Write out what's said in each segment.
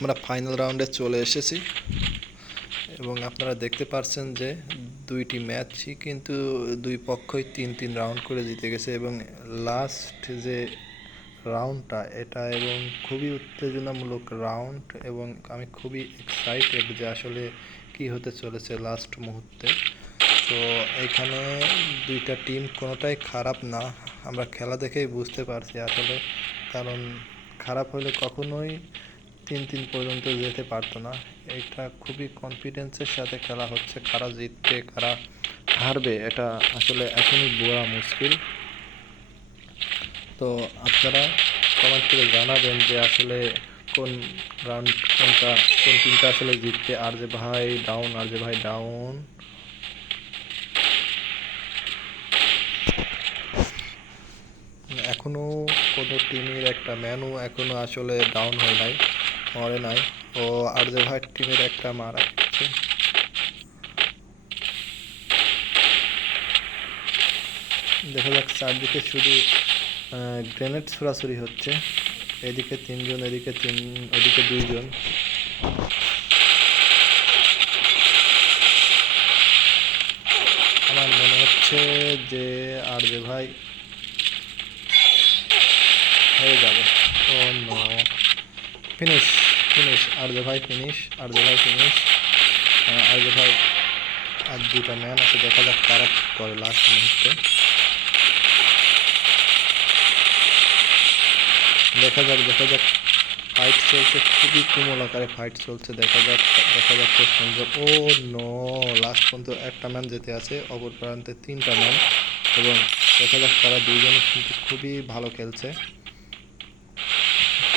আমরা ফাইনাল রাউন্ডে চলে এসেছি। এবং আপনারা দেখতে পাচ্ছেন যে দুইটি ম্যাচই কিন্তু দুই পক্ষই তিন তিন রাউন্ড করে জিতে গেছে এবং লাস্ট যে রাউন্ডটা এটা এবং খুবই উত্তেজনামূলক রাউন্ড এবং আমি খুবই এক্সাইটেড যে আসলে কি হতে চলেছে লাস্ট মুহূর্তে। তো এখানে দুইটা টিম কোনোটাই খারাপ না, আমরা খেলা দেখেই বুঝতে পারছি আসলে। কারণ খারাপ হলে কখনোই তিন তিন পর্যন্ত যেতে পারতো না। এটা খুবই কনফিডেন্সের সাথে খেলা হচ্ছে। কারা জিতবে, কারা হারবে, এটা আসলে এখনই বোঝা মুশকিল। তো আপনারা কমেন্ট করে জানাবেন যে আসলে কোন রাউন্ড কোনটা, কোন টিমটা আসলে জিতবে। আর যে ভাই ডাউন আর যে ভাই ডাউন এখনও কোনো টিমের একটা ম্যানও এখনও আসলে ডাউন হয় নাই। মরে নাই। ও আর যে ভাই টিমের একটা মারা গেছে। দেখা যাক চারদিকে শুধু গ্রেনেড ছোড়াছুরি হচ্ছে। এদিকে তিনজন, এদিকে তিন, ওদিকে দুইজন। আমার মনে হচ্ছে যে আর যে ভাই হয়ে যাবে। ও ফিনিশ ফিনিশ আর যে ভাই ফিনিশ আর ফিনিশ আর যে ভাই আর দুটা ম্যান আছে, দেখা যাক কি করে লাস্ট মুহূর্তে। দেখা যাক দেখা যাক। ফাইট চলছে, খুবই কোমল আকারে ফাইট চলছে, দেখা যাক, দেখা যাচ্ছে সুন্দর ও নো লাস্ট পর্যন্ত একটা ম্যান যেতে আছে, অপর প্রান্তে তিনটা ম্যান এবং দেখা যাক তারা দুইজনে কিন্তু খুবই ভালো খেলছে।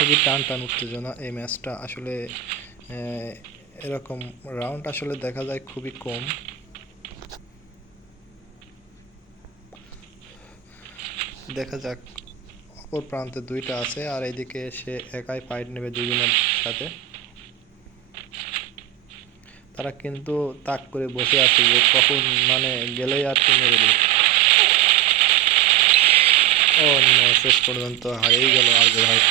খুবই টান টান উত্তেজনা, এই ম্যাচটা আসলে এরকম রাউন্ড আসলে দেখা যায় খুবই কম। দেখা যাক, অপর প্রান্তে দুইটা আছে, আর এইদিকে সে একাই ফাইট নেবে দুজনের সাথে। তারা কিন্তু তাক করে বসে আছে যে কখন মানে গেলেই আর কি মেরে দিবে। ও, শেষ পর্যন্ত হারিয়ে গেল আর ভাই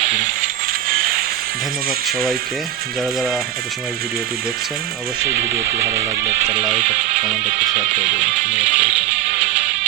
ধন্যবাদ সবাইকে। যারা যারা এত সময় ভিডিওটি দেখছেন, অবশ্যই ভিডিওটি ভালো লাগলে একটা লাইক একটা কমেন্ট একটা শেয়ার করে দেবেন। ধন্যবাদ সবাইকে।